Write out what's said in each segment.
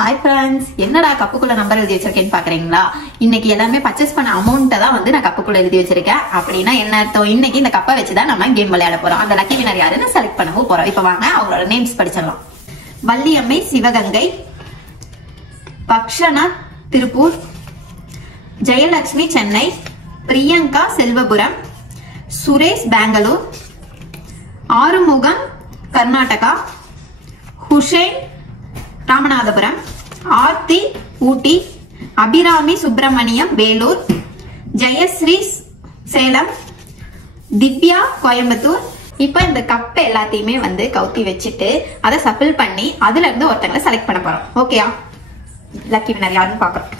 Hi friends, என்னடா கப்புக்குள்ள number எழுதி வச்சிருக்கேன்னு பாக்குறீங்களா? இன்னைக்கு எல்லாமே பர்ச்சேஸ் பண்ண அமௌண்ட் தான் வந்து நான் கப்புக்குள்ள எழுதி வச்சிருக்கேன். அப்படின்னா என்ன அர்த்தம்? இன்னைக்கு இந்த கப்பை வச்சுதான் நம்ம கேம் விளையாட போறோம். அந்த லக்கி வினர் யாருன்னு செலக்ட் பண்ணவும் போறோம். இப்ப வாங்க அவங்களோட நேம்ஸ் படிச்சிடலாம். வள்ளியம்மை சிவகங்கை, பக்ஷனா திருப்பூர், ஜெயலட்சுமி சென்னை, பிரியங்கா செல்வபுரம், சுரேஷ் பெங்களூர், ஆறுமுகம் கர்நாடகா, ஹுசைன் ராமநாதபுரம், ஆர்த்தி ஊட்டி, அபிராமி சுப்பிரமணியம் வேலூர், ஜெயஸ்ரீ சேலம், திவ்யா கோயம்புத்தூர். இப்ப இந்த கப் எல்லாத்தையுமே வந்து கவுத்தி வச்சுட்டு அதை சஃபில் பண்ணி அதுல இருந்து ஒருத்தங்களை செலக்ட் பண்ண போறோம். ஓகேயா? லக்கி வினர் யாருன்னு பாக்குறோம்.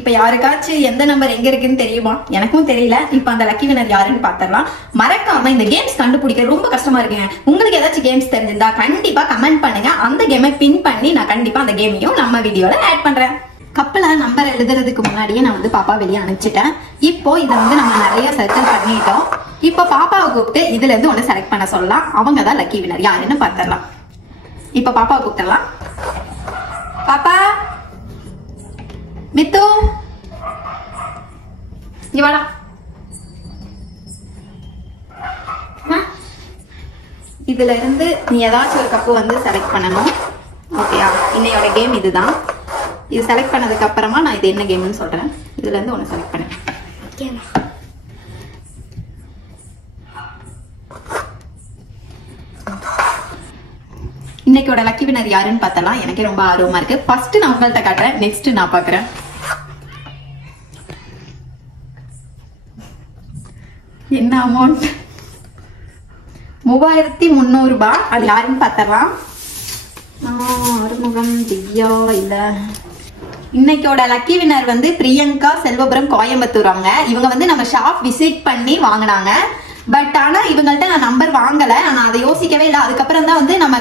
இப்ப யாருக்காச்சும் எந்த நம்பர் எங்க இருக்குன்னு தெரியுமா? எனக்கும் தெரியல. இப்ப அந்த லக்கி வினர் யாருன்னு பாத்திரலாம். மறக்காம இந்த கேம்ஸ் கண்டுபிடிக்க ரொம்ப கஷ்டமா இருக்குங்க. உங்களுக்கு ஏதாச்சும் கேம்ஸ் தெரிஞ்சிருந்தா கண்டிப்பா கமெண்ட் பண்ணுங்க. அந்த கேமை பின் பண்ணி நான் கண்டிப்பா அந்த கேமையும் நம்ம வீடியோல ஆட் பண்றேன். கப்பல நம்பர் எழுதுறதுக்கு முன்னாடியே நான் வந்து பாப்பா வெளியே அனுப்பிச்சிட்டேன். இப்போ இதை வந்து நம்ம நிறைய சர்க்கிள் பண்ணிட்டோம். இப்போ பாப்பாவை கூப்பிட்டு இதுல இருந்து ஒண்ணு செலக்ட் பண்ண சொல்லலாம். அவங்க தான் லக்கி வினர் யாருன்னு பாத்திரலாம். இப்ப பாப்பாவை கூப்பிடலாம். பாப்பா, மித்து, இங்க வாடா. இதுல இருந்து நீ ஏதாச்சும் ஒரு கப்பு வந்து செலக்ட் பண்ணணும். ஓகேயா? இன்னையோட கேம் இதுதான். இது செலக்ட் பண்ணதுக்கு அப்புறமா நான் இது என்ன கேம்னு சொல்றேன். இதுல இருந்து ஒன்னு செலக்ட் பண்ணேன். இன்னைக்கோட லக்கி வினர் யாருன்னு பார்த்தலாம். எனக்கே ரொம்ப ஆர்வமா இருக்கு. ஃபர்ஸ்ட் நான் உங்கள்கிட்ட காட்டுறேன், நெக்ஸ்ட் நான் பாக்குறேன். என்ன அமௌண்ட்? 3300 ரூபாய். அது யாருன்னு பார்த்தலாம். ஆறுமுகம், திவ்யா இல்ல. இன்னைக்கோட லக்கி வினர் வந்து பிரியங்கா செல்வபுரம் கோயம்புத்தூர். இவங்க வந்து நம்ம ஷாப் விசிட் பண்ணி வாங்கினாங்க. பட் ஆனா இவங்கள்ட்ட நான் நம்பர் வாங்கல. ஆனா அதை யோசிக்கவே இல்லை. அதுக்கப்புறம் தான் வந்து நம்ம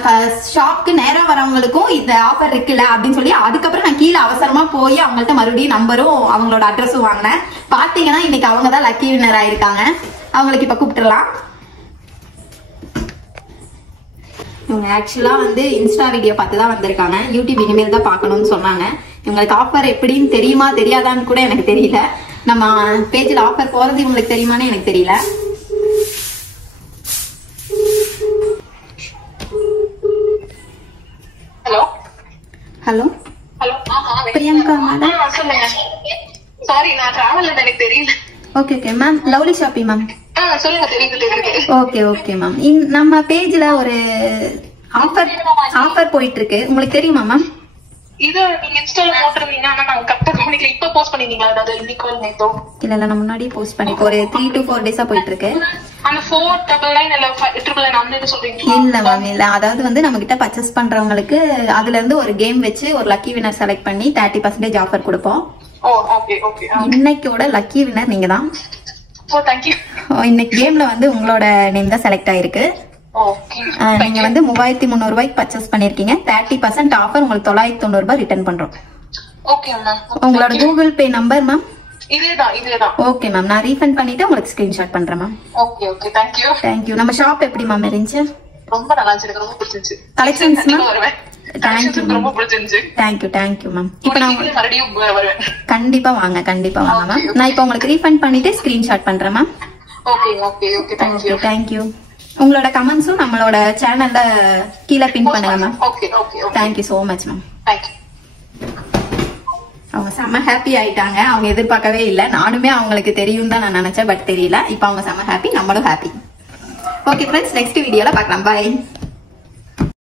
ஷாப்க்கு நேரா வரவங்களுக்கும் இந்த ஆஃபர் இருக்குல்ல அப்படின்னு சொல்லி அதுக்கப்புறம் நான் கீழே அவசரமா போய் அவங்கள்ட்ட மறுபடியும் நம்பரும் அவங்களோட அட்ரஸும் வாங்கினேன். பாத்தீங்கன்னா இன்னைக்கு அவங்க தான் லக்கி வினர் ஆயிருக்காங்க. அவங்களுக்கு இப்ப கூப்பிட்டுலாம். இவங்க ஆக்சுவலா வந்து இன்ஸ்டா வீடியோ பார்த்து தான் வந்திருக்காங்க. யூடியூப் இனிமேல் தான் பார்க்கணும்னு சொன்னாங்க. இவங்களுக்கு ஆஃபர் எப்படின்னு தெரியுமா தெரியாதான்னு கூட எனக்கு தெரியல. நம்ம பேஜ்ல ஆஃபர் போறது இவங்களுக்கு தெரியுமான்னு எனக்கு தெரியல. Hello hello hello. Priyanka madam. Sorry, நான் டிராவல்ல எனக்கு தெரியல. Okay okay ma'am. Lovely shoppy ma'am. சொல்லுங்க. தெரியுது. Okay okay ma'am. நம்ம பேஜ்ல ஒரு ஆஃபர் போயிட்டு இருக்கு. உங்களுக்கு தெரியுமா மேம்? இது நீங்க இன்ஸ்டால போட்டுருந்தீங்க. ஆனா நான் கரெக்டா கவனிக்கல. இப்ப போஸ்ட் பண்ணீங்களா? அதாவது இன்னைக்கோ நேத்தோ? இல்ல நான் முன்னாடியே போஸ்ட் பண்ணி ஒரு 3 to 4 டேஸா போயிட்டு இருக்கு. அந்த 499 இல்ல 599 அந்த இது சொல்றீங்க? இல்ல மேம் இல்ல. அதாவது வந்து நம்ம கிட்ட பர்ச்சேஸ் பண்றவங்களுக்கு அதுல இருந்து ஒரு கேம் வச்சு ஒரு லக்கி வினர் செலக்ட் பண்ணி 30% ஆஃபர் கொடுப்போம். ஓ ஓகே ஓகே. இன்னைக்கோட லக்கி வினர் நீங்க தான். ஓ தேங்க் யூ. இன்னைக்கு கேம்ல வந்து உங்களோட நேம் தான் செலக்ட் ஆயிருக்கு. ஓகே. நீங்க வந்து 3300 ரூபாய்க்கு பர்ச்சேஸ் பண்ணிருக்கீங்க. 30% ஆஃபர் உங்களுக்கு 990 ரூபாய் ரிட்டர்ன் பண்றோம். Okay ma'am. உங்களோட கூகுள் பே நம்பர் மேம்? இதேதான். Okay ma'am. நான் ரீஃபண்ட் பண்ணிட்டு உங்களுக்கு ஸ்கிரீன்ஷாட் பண்றேன் ma'am. Okay okay. Thank you. Thank you. நம்ம ஷாப் எப்படி மேம் இருந்துச்சு? ரொம்ப நல்லா இருந்துச்சு. எனக்கு ரொம்ப பிடிச்சிருந்துச்சு. Collections ma'am? Thank you. ரொம்ப பிடிச்சிருந்துச்சு. Thank you ma'am. இப்போ நான் மறுபடியும் வருவேன். கண்டிப்பா வாங்க மேம். நான் இப்போ உங்களுக்கு ரீஃபண்ட் பண்ணிட்டு ஸ்கிரீன்ஷாட் பண்றேன் ma'am. Okay okay okay. Thank you. உங்களோட கமெண்ட்ஸும் நம்மளோட சேனல்ல கீழே பின் பண்ணுங்க ma'am. Okay okay. Thank you so much ma'am. Thank you. அவங்க செம்ம ஹாப்பி ஆயிட்டாங்க. அவங்க எதிர்பார்க்கவே இல்லை. நானுமே அவங்களுக்கு தெரியும் தான் நான் நினைச்சேன். பட் தெரியல. இப்போ அவங்க செம்ம ஹாப்பி, நம்மளும் ஹாப்பி. ஓகே ஃப்ரெண்ட்ஸ், நெக்ஸ்ட் வீடியோல பார்க்கலாம். பாய்.